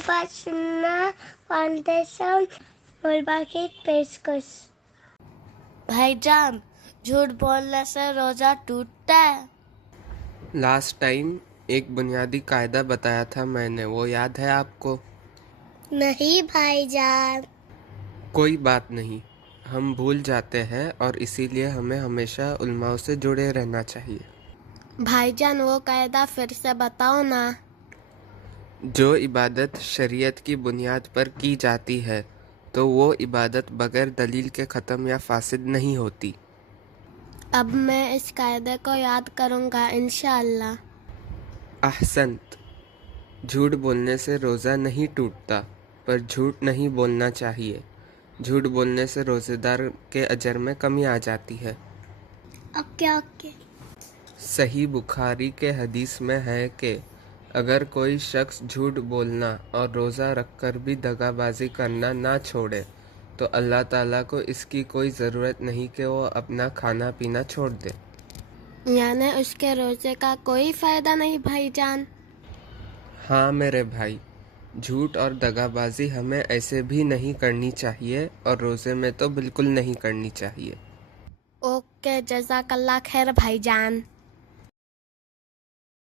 मुस्तफा सुन्ना फाउंडेशन मुलबा की पेशकश। भाईजान, झूठ बोलने से रोजा टूटता है। लास्ट टाइम एक बुनियादी कायदा बताया था मैंने, वो याद है आपको? नहीं भाईजान। कोई बात नहीं, हम भूल जाते हैं और इसीलिए हमें हमेशा उलमाओं से जुड़े रहना चाहिए। भाईजान, वो कायदा फिर से बताओ ना। जो इबादत शरीयत की बुनियाद पर की जाती है तो वो इबादत बगैर दलील के ख़त्म या फासिद नहीं होती। अब मैं इस कायदे को याद करूँगा इंशाअल्लाह। अहसनत। झूठ बोलने से रोज़ा नहीं टूटता, पर झूठ नहीं बोलना चाहिए। झूठ बोलने से रोज़ेदार के अजर में कमी आ जाती है। ओके। सही बुखारी के हदीस में है कि अगर कोई शख्स झूठ बोलना और रोज़ा रखकर भी दगाबाजी करना ना छोड़े तो अल्लाह ताला को इसकी कोई ज़रूरत नहीं कि वो अपना खाना पीना छोड़ दे। यानी उसके रोजे का कोई फायदा नहीं भाईजान। हाँ मेरे भाई, झूठ और दगाबाजी हमें ऐसे भी नहीं करनी चाहिए और रोज़े में तो बिल्कुल नहीं करनी चाहिए। ओके, जज़ाकल्लाह खैर भाईजान।